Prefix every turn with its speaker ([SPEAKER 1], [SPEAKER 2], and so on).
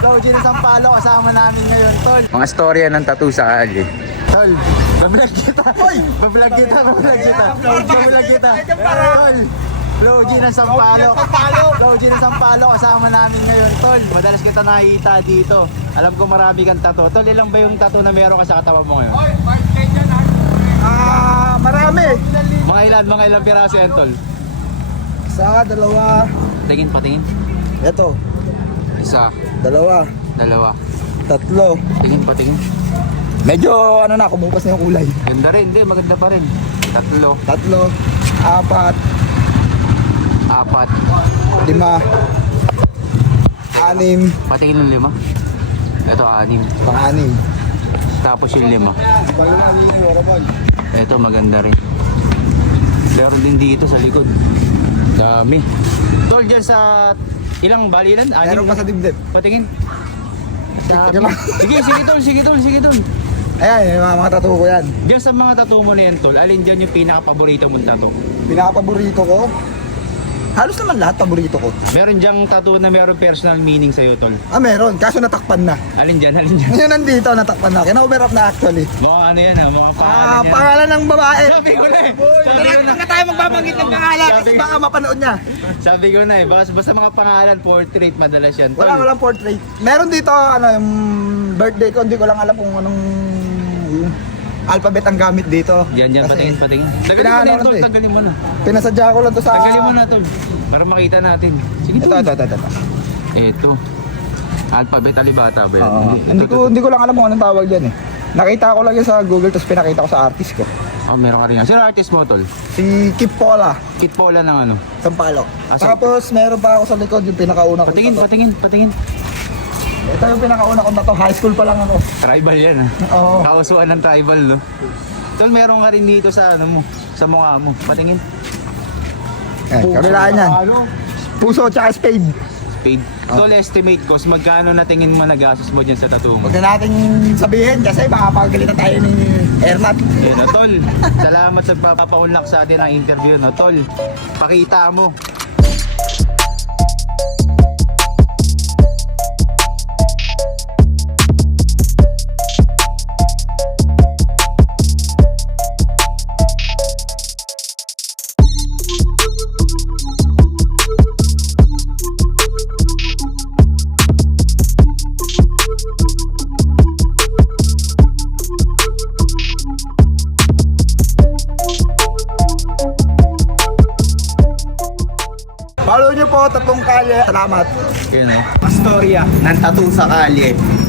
[SPEAKER 1] Low G ng Sampalo kasama namin ngayon, tol.
[SPEAKER 2] Mga storya ng tattoo sa kali.
[SPEAKER 1] Tol, bablog kita. Hoy! Bablog kita. Bablog kita. Tol, Low G ng Sampalo. Low G ng Sampalo kasama namin ngayon, tol. Madalas kita nakikita dito. Alam ko marami kang tattoo. Tol, ilang ba yung tattoo na meron ka sa katawan mo ngayon?
[SPEAKER 3] Marami.
[SPEAKER 1] Mga ilang piraso yan, tol?
[SPEAKER 3] Isa, dalawa.
[SPEAKER 1] Tingin, patingin.
[SPEAKER 3] Ito,
[SPEAKER 1] Isa,
[SPEAKER 3] dalawa,
[SPEAKER 1] dalawa.
[SPEAKER 3] tatlo.
[SPEAKER 1] Tingin, patingin.
[SPEAKER 3] Medyo ano na, kumupas na yung kulay.
[SPEAKER 1] Ganda rin, hindi, maganda pa rin. Tatlo,
[SPEAKER 3] Tatlo, apat,
[SPEAKER 1] apat,
[SPEAKER 3] lima, anim,
[SPEAKER 1] patingin yung lima. Ito, anim.
[SPEAKER 3] pang-anim.
[SPEAKER 1] Tapos yung lima. Ito, maganda rin. Meron din dito sa likod. Dami. Tol, dyan sa ilang balilan?
[SPEAKER 3] Meron pa sa dibdib.
[SPEAKER 1] Patingin.
[SPEAKER 3] Sige lang.
[SPEAKER 1] Sige tol.
[SPEAKER 3] Ayan, yung mga tattoo ko yan.
[SPEAKER 1] Diyan sa mga tattoo mo na yan, tol, alin dyan yung pinaka-paborito mong tattoo?
[SPEAKER 3] Pinaka-paborito ko, halos naman lahat paborito ko.
[SPEAKER 1] Meron diyang tattoo na meron personal meaning sa'yo, tol.
[SPEAKER 3] Meron, kaso natakpan na.
[SPEAKER 1] Alin dyan?
[SPEAKER 3] Ngayon nandito, natakpan na. Kina-over up na actually.
[SPEAKER 1] Mga ano yan, mga pangalan yan.
[SPEAKER 3] Pangalan ng babae.
[SPEAKER 1] Sabi ko na eh.
[SPEAKER 3] Huwag na tayo magbabanggit ng pangalan kasi baka mapanood niya.
[SPEAKER 1] Sabi ko na eh, basta mga pangalan, portrait, madalas yan, tol.
[SPEAKER 3] Walang portrait. Meron dito, yung birthday ko, hindi ko lang alam kung anong yung alphabet ang gamit dito.
[SPEAKER 1] Diyan,
[SPEAKER 3] Kasi
[SPEAKER 1] patingin. Tagalin mo na yan, tol, tagalin mo na.
[SPEAKER 3] Pinasadya ko lang to sa...
[SPEAKER 1] Tagalin mo na, tol. Para makita natin. Sige, tol.
[SPEAKER 3] Ito.
[SPEAKER 1] Ito. Alphabet alibata ba yan?
[SPEAKER 3] Hindi ko lang alam kung anong tawag yan eh. Nakita ko lang yun sa Google tapos pinakita ko sa artist ko.
[SPEAKER 1] Oh, meron ka rin yan. Sino artist mo, tol?
[SPEAKER 3] Si Kip Paula,
[SPEAKER 1] Kit Paula ng ano?
[SPEAKER 3] Sampalo.
[SPEAKER 1] Ah,
[SPEAKER 3] Tapos meron pa ako sa likod yung pinakauna ko.
[SPEAKER 1] Patingin.
[SPEAKER 3] Ito yung pinakauna ko na to. High school pa lang ako.
[SPEAKER 1] Tribal yan, ha?
[SPEAKER 3] Oo.
[SPEAKER 1] Kausuan ng tribal, no? Tol, meron ka rin dito sa ano mo, sa mukha mo. Patingin.
[SPEAKER 3] Kabilaan yan. Puso tsaka spade.
[SPEAKER 1] Spade. Tol, estimate cost, magkano na tingin mo nagastos mo dyan sa tattoo mo?
[SPEAKER 3] Huwag na natin sabihin kasi baka pagalitan tayo ni Ernat.
[SPEAKER 1] Ayun, tol. Salamat sa papaunlak sa atin ang interview, no? Tol, pakita mo.
[SPEAKER 3] Follow nyo po, Tattoo Kalye. Salamat.
[SPEAKER 1] Yun, Pastorya ng tattoo sa kalye.